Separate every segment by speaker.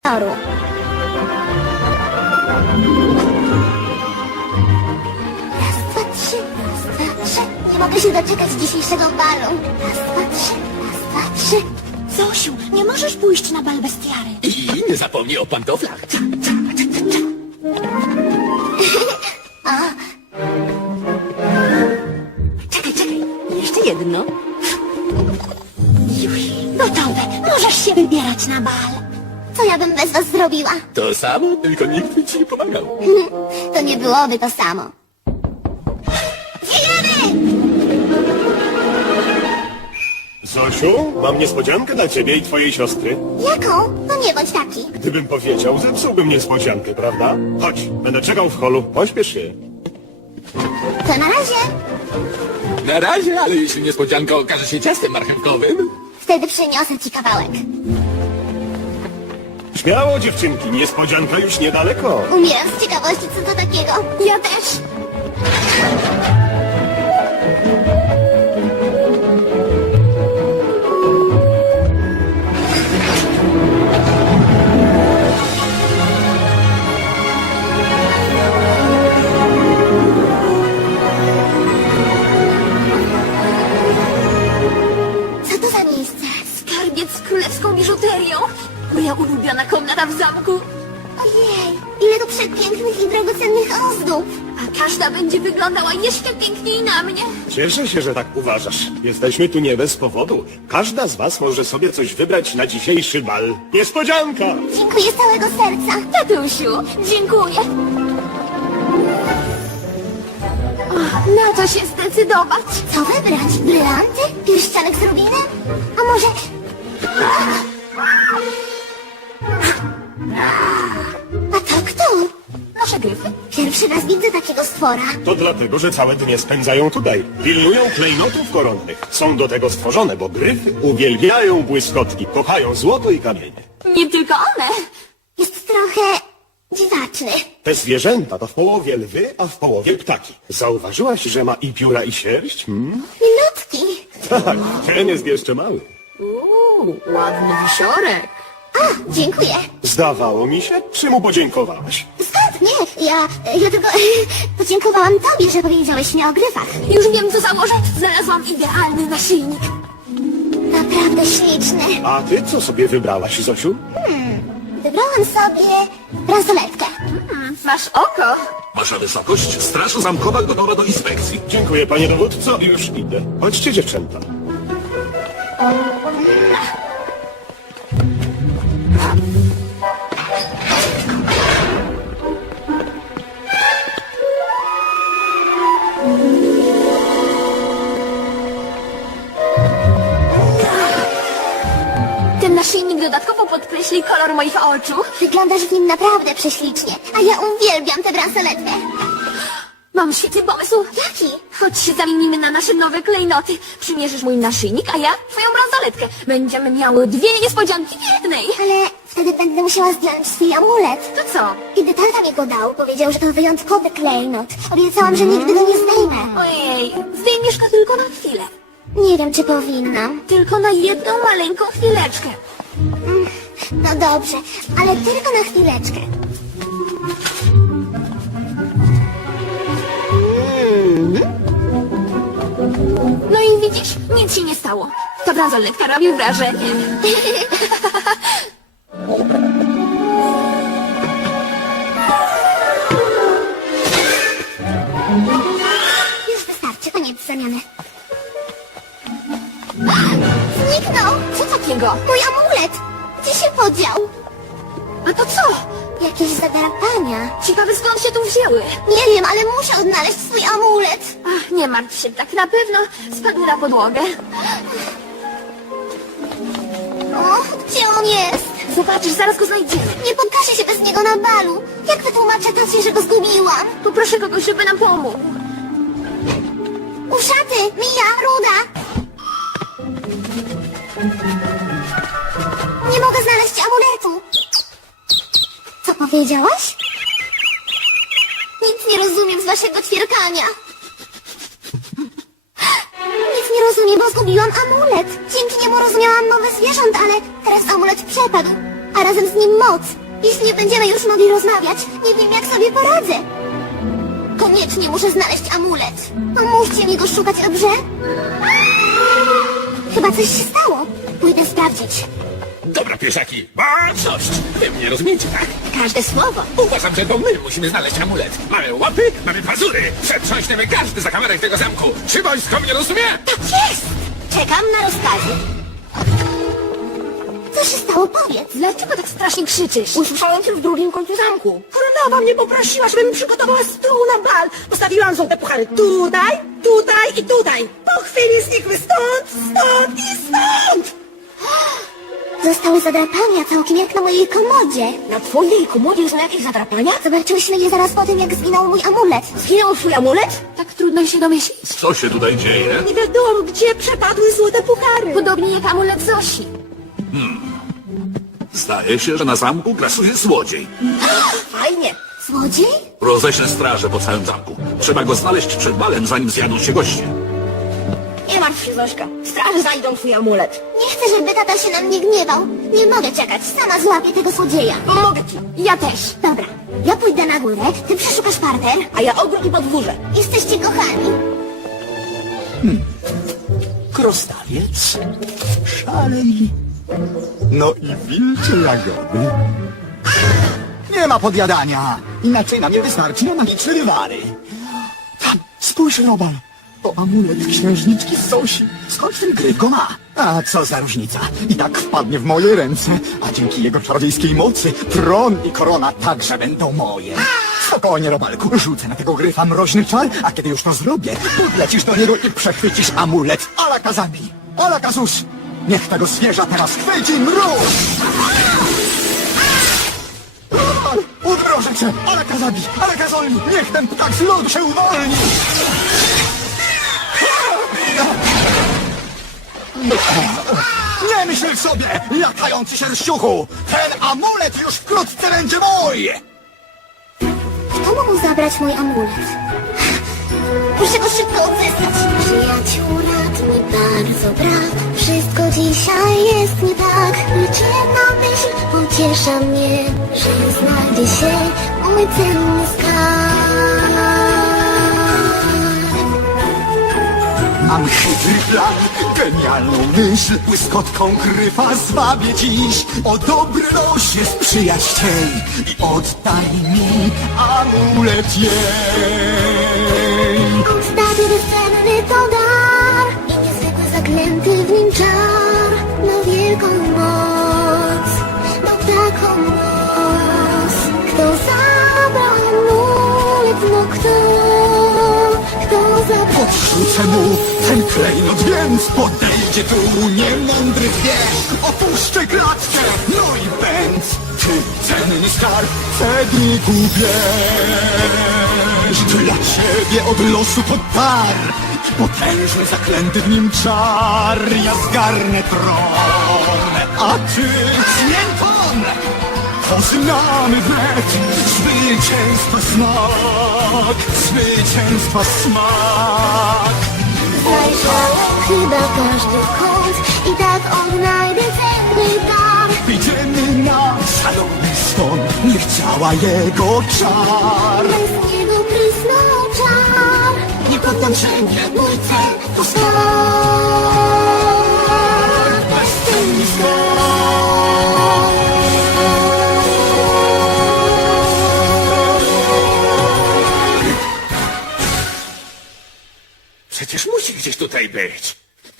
Speaker 1: toru. Raz, dwa, trzy, raz, dwa, trzy. Nie mogę się doczekać dzisiejszego balu. Raz, dwa, trzy, raz, dwa, trzy.
Speaker 2: Zosiu, nie możesz pójść na bal bestiary.
Speaker 3: I nie zapomnij o pantoflach.
Speaker 2: Czekaj, jeszcze jedno. Już, gotowe. Możesz się wybierać na bal.
Speaker 1: Co ja bym bez was zrobiła?
Speaker 3: To samo, tylko nikt by ci nie pomagał.
Speaker 1: To nie byłoby to samo. Wiejemy!
Speaker 4: Zosiu, mam niespodziankę dla ciebie i twojej siostry.
Speaker 1: Jaką? No nie bądź taki.
Speaker 4: Gdybym powiedział, zepsułbym niespodziankę, prawda? Chodź, będę czekał w holu. Pośpiesz się.
Speaker 1: To na razie.
Speaker 3: Na razie, ale jeśli niespodzianka okaże się ciastem marchewkowym...
Speaker 1: Wtedy przyniosę ci kawałek.
Speaker 4: Śmiało, dziewczynki, niespodzianka już niedaleko.
Speaker 1: Umieram z ciekawości, co to takiego.
Speaker 2: Ja też.
Speaker 1: Co to za miejsce?
Speaker 2: Skarbiec z królewską biżuterią. Moja ulubiona komnata w zamku.
Speaker 1: Ojej, ile tu przepięknych i drogocennych ozdób.
Speaker 2: A każda będzie wyglądała jeszcze piękniej na mnie.
Speaker 4: Cieszę się, że tak uważasz. Jesteśmy tu nie bez powodu. Każda z was może sobie coś wybrać na dzisiejszy bal. Niespodzianka!
Speaker 1: Dziękuję z całego serca.
Speaker 2: Tatusiu, dziękuję. Na to się zdecydować.
Speaker 1: Co wybrać? Brylanty? Pierścionek z rubinem? A może... A to kto?
Speaker 2: Nasze gryfy.
Speaker 1: Pierwszy raz widzę takiego stwora.
Speaker 4: To dlatego, że całe dnie spędzają tutaj. Pilnują klejnotów koronnych. Są do tego stworzone, bo gryfy uwielbiają błyskotki, kochają złoto i kamienie.
Speaker 2: Nie tylko one.
Speaker 1: Jest trochę... dziwaczny.
Speaker 4: Te zwierzęta to w połowie lwy, a w połowie ptaki. Zauważyłaś, że ma i pióra, i sierść?
Speaker 1: I nutki.
Speaker 4: Tak, ten jest jeszcze mały.
Speaker 2: Ładny wisiorek.
Speaker 1: A, dziękuję.
Speaker 4: Zdawało mi się, czy mu podziękowałaś?
Speaker 1: Skąd? Nie, ja tylko podziękowałam tobie, że powiedziałeś mi o gryfach.
Speaker 2: Już wiem, co założę. Znalazłam idealny naszyjnik.
Speaker 1: Naprawdę śliczny.
Speaker 4: A ty co sobie wybrałaś, Zosiu?
Speaker 1: Wybrałam sobie bransoletkę.
Speaker 2: Masz oko.
Speaker 3: Wasza wysokość, straż zamkowa gotowa do inspekcji.
Speaker 4: Dziękuję, panie dowódco, już idę. Chodźcie, dziewczęta.
Speaker 2: Ten naszyjnik dodatkowo podkreśli kolor moich oczu.
Speaker 1: Wyglądasz w nim naprawdę prześlicznie, a ja uwielbiam tę bransoletkę.
Speaker 2: Mam świetny pomysł.
Speaker 1: Jaki?
Speaker 2: Chodź się zamienimy na nasze nowe klejnoty. Przymierzysz mój naszyjnik, a ja twoją bransoletkę. Będziemy miały dwie niespodzianki w jednej.
Speaker 1: Ale wtedy będę musiała zdjąć swój amulet.
Speaker 2: To co?
Speaker 1: Kiedy tata mi go dał, powiedział, że to wyjątkowy klejnot. Obiecałam, że nigdy go nie zdejmę.
Speaker 2: Ojej, zdejmiesz go tylko na chwilę.
Speaker 1: Nie wiem, czy powinnam.
Speaker 2: Tylko na jedną maleńką chwileczkę.
Speaker 1: No dobrze, ale tylko na chwileczkę.
Speaker 2: No i widzisz, nic się nie stało. Ta bransoletka robi wrażenie.
Speaker 1: Już wystarczy, koniec zamiany. Zniknął!
Speaker 2: Co takiego?
Speaker 1: Mój amulet! Gdzie się podział?
Speaker 2: A to co?
Speaker 1: Jakieś zadrapania.
Speaker 2: Ciekawe skąd się tu wzięły.
Speaker 1: Nie wiem, ale muszę odnaleźć swój amulet.
Speaker 2: Ach, nie martw się, tak na pewno spadły na podłogę.
Speaker 1: O, gdzie on jest?
Speaker 2: Zobaczysz, zaraz go znajdziemy.
Speaker 1: Nie pokażę się bez niego na balu. Jak wytłumaczę tacie, że go zgubiłam?
Speaker 2: Poproszę kogoś, żeby nam pomógł.
Speaker 1: Uszaty, Mija, Ruda. Nie mogę znaleźć amuletu. Co powiedziałaś? Nic nie rozumiem z waszego ćwierkania. Nic nie rozumiem, bo zgubiłam amulet. Dzięki niemu rozumiałam mowę zwierząt, ale teraz amulet przepadł. a razem z nim moc. Jeśli nie będziemy już mogli rozmawiać, nie wiem, jak sobie poradzę. Koniecznie muszę znaleźć amulet. Pomóżcie mi go szukać, dobrze? Chyba coś się stało. Pójdę sprawdzić.
Speaker 3: Dobra, piesaki, baczność! Wy mnie rozumiecie, tak?
Speaker 1: Każde słowo.
Speaker 3: Uważam, że to my musimy znaleźć amulet. Mamy łapy, mamy pazury. Przetrząśniemy każdy zakamarek tego zamku. Czy wojsko mnie rozumie?
Speaker 1: Tak jest! Czekam na rozkazy. Co się stało? Powiedz.
Speaker 2: Dlaczego tak strasznie krzyczysz?
Speaker 5: Usłyszałem cię w drugim końcu zamku. Królowa mnie poprosiła, żebym przygotowała stół na bal. Postawiłam złote puchary tutaj, tutaj i tutaj. Po chwili znikły stąd, stąd i stąd.
Speaker 1: Zostały zadrapania całkiem jak na mojej komodzie.
Speaker 5: Na twojej komodzie są jakieś zadrapania?
Speaker 1: Zobaczyłyśmy je zaraz po tym, jak zginął mój amulet.
Speaker 5: Zginął twój amulet?
Speaker 2: Tak trudno się domyślić.
Speaker 3: Co się tutaj dzieje?
Speaker 5: Nie wiadomo, gdzie przepadły złote puchary.
Speaker 2: Podobnie jak amulet Zosi.
Speaker 6: Zdaje się, że na zamku grasuje złodziej.
Speaker 5: Fajnie.
Speaker 1: Złodziej?
Speaker 6: Roześlę straże po całym zamku. Trzeba go znaleźć przed balem, zanim zjadą się goście.
Speaker 5: Nie martw się, Zośka. Straże znajdą twój amulet.
Speaker 1: Nie chcę, żeby tata się na mnie gniewał. Nie mogę czekać, sama złapię tego złodzieja.
Speaker 5: Pomogę ci.
Speaker 2: Ja też.
Speaker 1: Dobra, ja pójdę na górę, ty przeszukasz parter.
Speaker 5: A ja ogród i podwórze.
Speaker 1: Jesteście kochani.
Speaker 7: Krostawiec, szalej, no i wilcze jagody. Nie ma podjadania, inaczej nam nie wystarczy na magiczne rywary. Tam, spójrz, Robal, to amulet księżniczki z Zosi. Skąd ten gryf go ma? A co za różnica, i tak wpadnie w moje ręce, a dzięki jego czarodziejskiej mocy tron i korona także będą moje. Spokojnie, Robalku, rzucę na tego gryfa mroźny czar, a kiedy już to zrobię, podlecisz do niego i przechwycisz amulet. Ala Kazami, Ala Kazus, niech tego zwierza teraz chwyci mróz! Robal, udrożę cię, Ala Kazami, Ala Kazolni, niech ten ptak z lodu się uwolni! Nie myśl sobie, latający sierściuchu! Ten amulet już wkrótce będzie mój!
Speaker 1: Kto mógł zabrać mój amulet? Muszę go szybko odzyskać. Przyjaciół, rad mi bardzo brak. Wszystko dzisiaj jest nie tak. Lecz jedna myśl pociesza mnie, że znajdzie się mój cenny skarb.
Speaker 7: Mam chytry plan, genialną myśl, błyskotką gryfa zwabię dziś. O dobry losie sprzyjać chciej i oddaj mi amulet jej.
Speaker 1: Oddaję bezcenny to dar i niezwykły zaklęty w nim czar. Na wielką moc, no taką moc. Kto zabrał amulet, no kto zabrał?
Speaker 7: Podrzucę mu ten klejnot, więc podejdzie tu niemądry zwierz. Opuszczę klatkę, no i pędz. Ty cenny skarb, Cedriku, bierz. Dla ciebie od losu to dar. Potężny, zaklęty w nim czar. Ja zgarnę tron, a ty zmięton. Poznamy wnet zwycięstwa smak, zwycięstwa smak.
Speaker 1: Zajrzałem chyba w każdy kąt i tak odnajdę cenny dar.
Speaker 7: Idziemy na szalony stąd, niech działa jego czar.
Speaker 1: Bez niego prysnął czar.
Speaker 7: Nie poddam się,
Speaker 1: Mój cel to skarb. Bezcenny
Speaker 3: Przecież musi gdzieś tutaj być.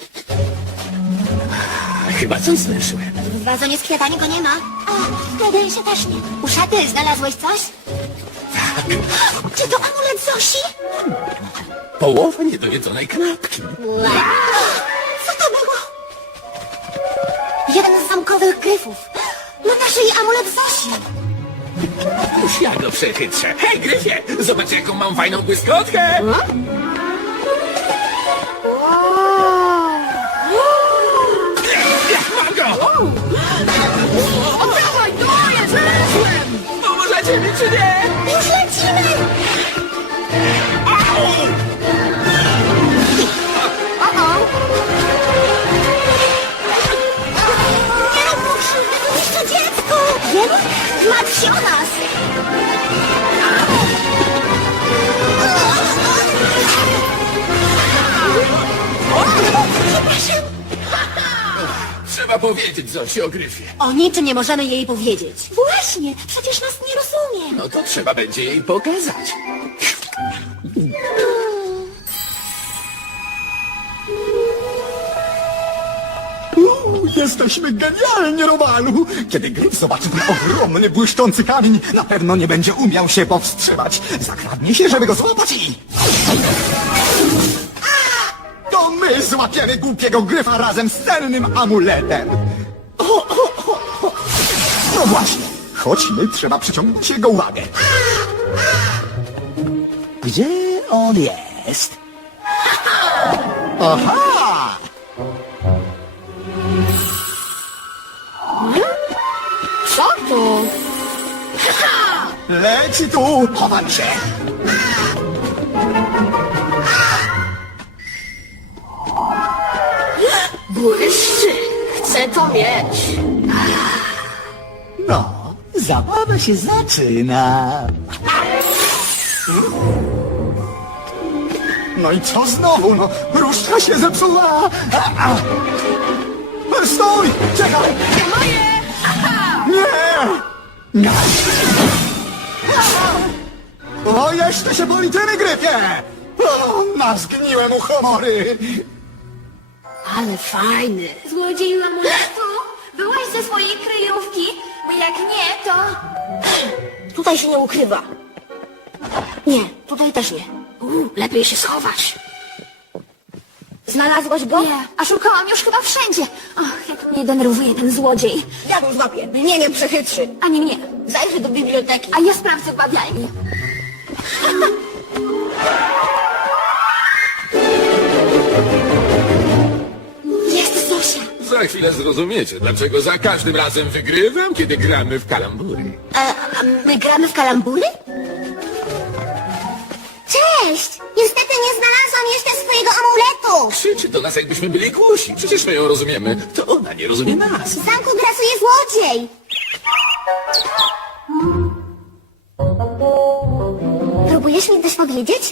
Speaker 3: Chyba coś słyszałem.
Speaker 1: W wazonie z kwiatami go nie ma. A, w Medensie też nie. U szaty znalazłeś coś? Tak. Czy to amulet Zosi?
Speaker 3: Połowa niedojedzonej kanapki.
Speaker 1: Co to było? Jeden z zamkowych gryfów. Ma na szyi amulet Zosi.
Speaker 3: Już ja go przechytrzę. Hej, Gryfie, zobacz jaką mam fajną błyskotkę. Ja mam go! Oddawaj, to jest weszłem! Pomożecie mi czy nie?
Speaker 1: Już lecimy!
Speaker 3: Au!
Speaker 1: Nie rób mu krzywdy, to jeszcze dziecko! prosi o nas!
Speaker 3: Trzeba powiedzieć Zosi o gryfie.
Speaker 5: O niczym nie możemy jej powiedzieć.
Speaker 1: Właśnie, przecież nas nie rozumie.
Speaker 3: No to trzeba będzie jej pokazać.
Speaker 7: Jesteśmy genialni, Robalu! Kiedy Gryf zobaczy ten ogromny, błyszczący kamień, na pewno nie będzie umiał się powstrzymać. Zakradnie się, żeby go złapać i... To my złapiemy głupiego Gryfa razem z cennym amuletem! No właśnie, chodźmy, trzeba przyciągnąć jego uwagę. Gdzie on jest? Aha!
Speaker 2: Co to?
Speaker 7: Leci tu! Chowam się!
Speaker 2: Błyszczy. Chcę to mieć.
Speaker 7: No, zabawa się zaczyna. No i co znowu? No, różdżka się zepsuła! Stój! Czekaj!
Speaker 2: Moje!
Speaker 7: Nie! O, jeszcze się policzymy, Gryfie! O, na zgniłe mu humory!
Speaker 5: Ale fajny.
Speaker 2: Złodzieju amuletu? Byłaś ze swojej kryjówki? Bo jak nie, to...
Speaker 5: Tutaj się nie ukrywa. Nie, tutaj też nie. Lepiej się schować. Znalazłaś go?
Speaker 2: Nie, a szukałam już chyba wszędzie. Och, jak mnie denerwuje ten złodziej.
Speaker 5: Ja go złapię. Nie wiem, przechytrzy.
Speaker 2: Ani mnie.
Speaker 5: Zajrzę do biblioteki.
Speaker 2: A ja sprawdzę w bawialni.
Speaker 1: Jest Zosia.
Speaker 3: Za chwilę zrozumiecie, dlaczego za każdym razem wygrywam, kiedy gramy w kalambury.
Speaker 5: A my gramy w kalambury?
Speaker 1: Cześć! Niestety nie znalazłam jeszcze swojego amuletu.
Speaker 3: Krzyczy do nas, jakbyśmy byli głusi. Przecież my ją rozumiemy. To ona nie rozumie nas.
Speaker 1: W zamku grasuje złodziej. Próbujesz mi coś powiedzieć?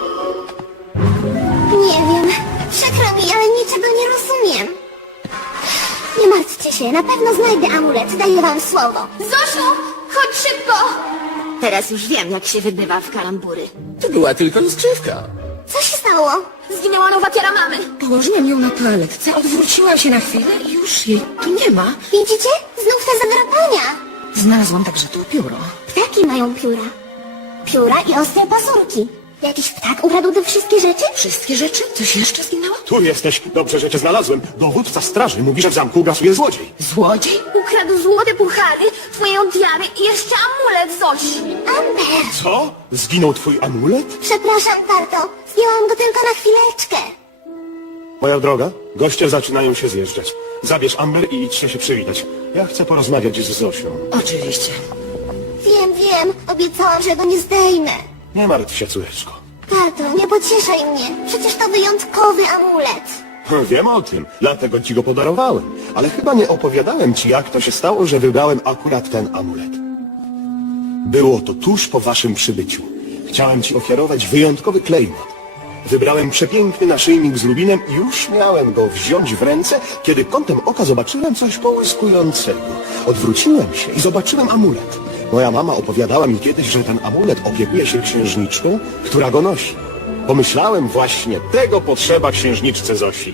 Speaker 1: Nie wiem. Przykro mi, ale niczego nie rozumiem. Nie martwcie się, na pewno znajdę amulet, daję wam słowo.
Speaker 2: Zosiu, chodź szybko!
Speaker 5: Teraz już wiem, jak się wygrywa w kalambury.
Speaker 3: To była tylko rozgrzewka.
Speaker 1: Co się stało?
Speaker 2: Zginęła nowa tiara mamy.
Speaker 5: Położyłem ją na toaletce, odwróciłam się na chwilę i już jej tu nie ma.
Speaker 1: Widzicie? Znów te zadrapania.
Speaker 5: Znalazłam także tu pióro.
Speaker 1: Ptaki mają pióra. Pióra i ostre pazurki. Jakiś ptak ukradł te wszystkie rzeczy?
Speaker 5: Wszystkie rzeczy? Coś jeszcze zginęło?
Speaker 4: Tu jesteś. Dobrze, że cię znalazłem. Dowódca straży mówi, że w zamku grasuje złodziej.
Speaker 5: Złodziej?
Speaker 2: Ukradł złote puchary, twoją tiarę i jeszcze amulet Zosi.
Speaker 1: Amber!
Speaker 4: Co? Zginął twój amulet?
Speaker 1: Przepraszam, Tarto. Zdjęłam go tylko na chwileczkę.
Speaker 4: Moja droga, goście zaczynają się zjeżdżać. Zabierz Amber i idźcie się przywitać. Ja chcę porozmawiać z Zosią.
Speaker 5: Oczywiście.
Speaker 1: Wiem. Obiecałam, że go nie zdejmę.
Speaker 4: Nie martw się, córeczko.
Speaker 1: Tato, nie pocieszaj mnie. Przecież to wyjątkowy amulet.
Speaker 4: Wiem o tym, dlatego ci go podarowałem. Ale chyba nie opowiadałem ci, jak to się stało, że wybrałem akurat ten amulet. Było to tuż po waszym przybyciu. Chciałem ci ofiarować wyjątkowy klejnot. Wybrałem przepiękny naszyjnik z rubinem i już miałem go wziąć w ręce, kiedy kątem oka zobaczyłem coś połyskującego. Odwróciłem się i zobaczyłem amulet. Moja mama opowiadała mi kiedyś, że ten amulet opiekuje się księżniczką, która go nosi. Pomyślałem właśnie, tego potrzeba księżniczce Zosi.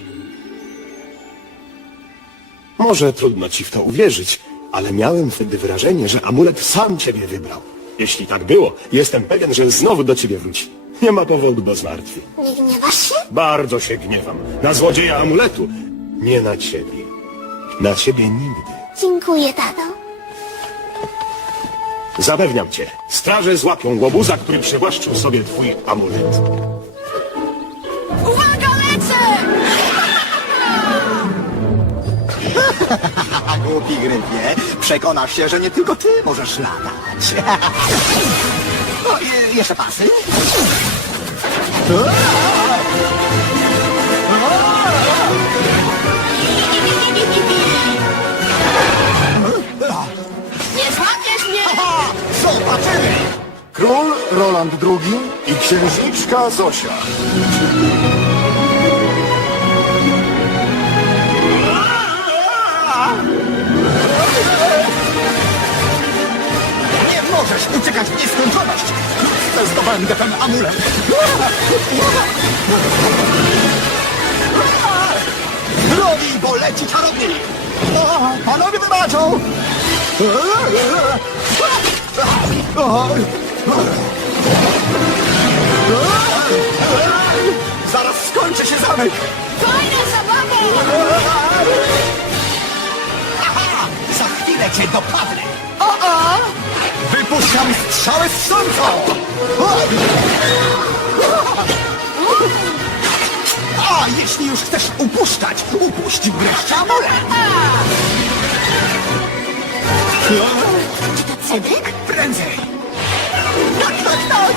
Speaker 4: Może trudno ci w to uwierzyć, ale miałem wtedy wrażenie, że amulet sam ciebie wybrał. Jeśli tak było, jestem pewien, że znowu do ciebie wróci. Nie ma powodu do zmartwień.
Speaker 1: Nie gniewasz się?
Speaker 4: Bardzo się gniewam. Na złodzieja amuletu. Nie na ciebie. Na ciebie nigdy.
Speaker 1: Dziękuję, tato.
Speaker 4: Zapewniam cię, straże złapią łobuza, który przywłaszczył sobie twój amulet.
Speaker 2: Uwaga, lecę!
Speaker 7: Głupi Gryfie, przekonasz się, że nie tylko ty możesz latać. No, jeszcze pasy?
Speaker 2: Nie złapiesz mnie!
Speaker 7: Roland II i księżniczka Zosia. Nie możesz uciekać w nieskończoność! Zdobędę ten amulet! Drogi, bo leci czarownik! Panowie wybaczą! Zaraz skończy się zamek!
Speaker 2: Fajna zabawa!
Speaker 7: Aha! Za chwilę cię dopadnę! Wypuszczam strzałę zsącą! A jeśli już chcesz upuszczać, upuść wreszcie amulet!
Speaker 1: Czy to Cedryk?
Speaker 7: Prędzej! Tak, tak, tak!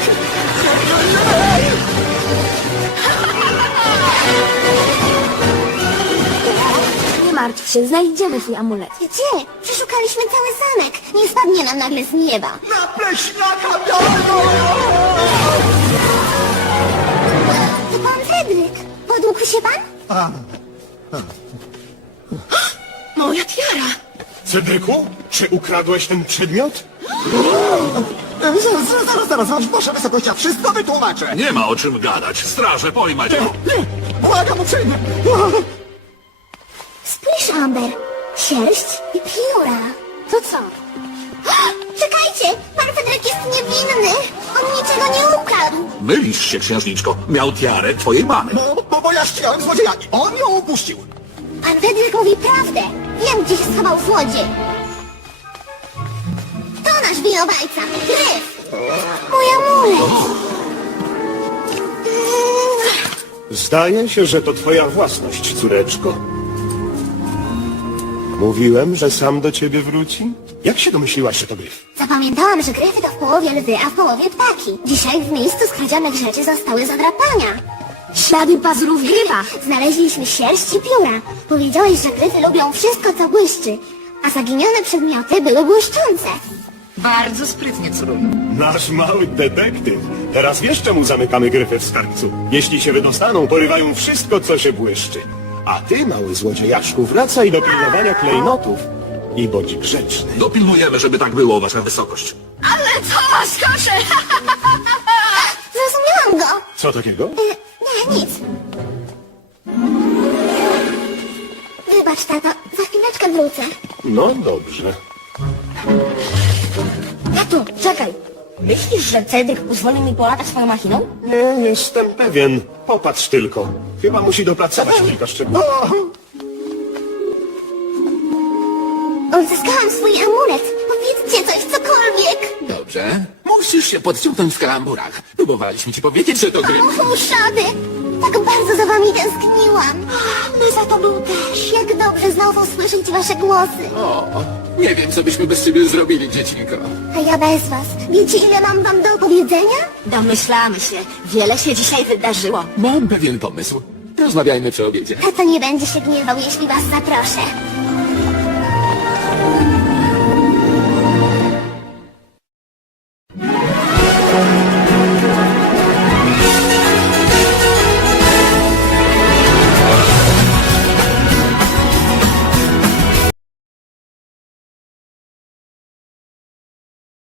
Speaker 2: Nie martw się, znajdziemy twój amulet.
Speaker 1: Gdzie? Przeszukaliśmy cały zamek. Nie spadnie nam nagle z nieba.
Speaker 7: Na pleśniaka białego!
Speaker 1: To pan Cedryk. Podłógł się pan?
Speaker 5: Moja tiara.
Speaker 4: Cedryku, czy ukradłeś ten przedmiot?
Speaker 7: Zaraz, wasza wysokość, ja wszystko wytłumaczę!
Speaker 6: Nie ma o czym gadać. Straże, pojmać go.
Speaker 7: Nie! Błagam uprzejmie!
Speaker 1: Spójrz, Amber. Sierść i pióra.
Speaker 2: To co?
Speaker 1: Czekajcie! Pan Cedryk jest niewinny. On niczego nie ukradł.
Speaker 6: Mylisz się, księżniczko. Miał tiarę twojej mamy.
Speaker 7: Bo ja ścigałem złodzieja i on ją upuścił!
Speaker 1: Pan Cedryk mówi prawdę. Wiem, gdzie się schował złodziej. To nasz winowajca. Gryf. Mój amulet.
Speaker 4: Zdaje się, że to twoja własność, córeczko. Mówiłem, że sam do ciebie wróci? Jak się domyśliłaś, że to gryf?
Speaker 1: Zapamiętałam, że gryfy to w połowie lwy, a w połowie ptaki. Dzisiaj w miejscu skradzionych rzeczy zostały zadrapania.
Speaker 2: Ślady pazurów grywa.
Speaker 1: Znaleźliśmy sierść i pióra. Powiedziałeś, że gryfy lubią wszystko, co błyszczy, a zaginione przedmioty były błyszczące.
Speaker 5: Bardzo sprytnie, córuju.
Speaker 4: Nasz mały detektyw. Teraz wiesz, czemu zamykamy gryfy w skarbcu. Jeśli się wydostaną, porywają wszystko, co się błyszczy. A ty, mały złodziejaszku, wracaj do pilnowania klejnotów i bądź grzeczny.
Speaker 6: Dopilnujemy, żeby tak było, wasza wysokość.
Speaker 2: Ale to skoszę!
Speaker 1: Zrozumiałam go.
Speaker 4: Co takiego?
Speaker 1: Nie, nic. Wybacz, tato, za chwileczkę wrócę.
Speaker 4: No dobrze.
Speaker 5: Tato, czekaj. Myślisz, że Cedryk pozwoli mi polatać swoją machiną?
Speaker 4: Nie jestem pewien. Popatrz tylko. Chyba musi dopracować kilka szczegółów.
Speaker 1: Odzyskałam swój amulet. Powiedzcie coś, cokolwiek.
Speaker 3: Dobrze. Musisz się podciągnąć w kalamburach. Próbowaliśmy ci powiedzieć, że to gry.
Speaker 1: O, szady! Tak bardzo za wami tęskniłam. My za tobą też. Jak dobrze znowu słyszeć wasze głosy.
Speaker 3: O, nie wiem, co byśmy bez ciebie zrobili, dziecinko.
Speaker 1: A ja bez was. Wiecie, ile mam wam do opowiedzenia?
Speaker 5: Domyślamy się. Wiele się dzisiaj wydarzyło.
Speaker 3: Mam pewien pomysł. Rozmawiajmy przy obiedzie.
Speaker 1: Tato nie będzie się gniewał, jeśli was zaproszę.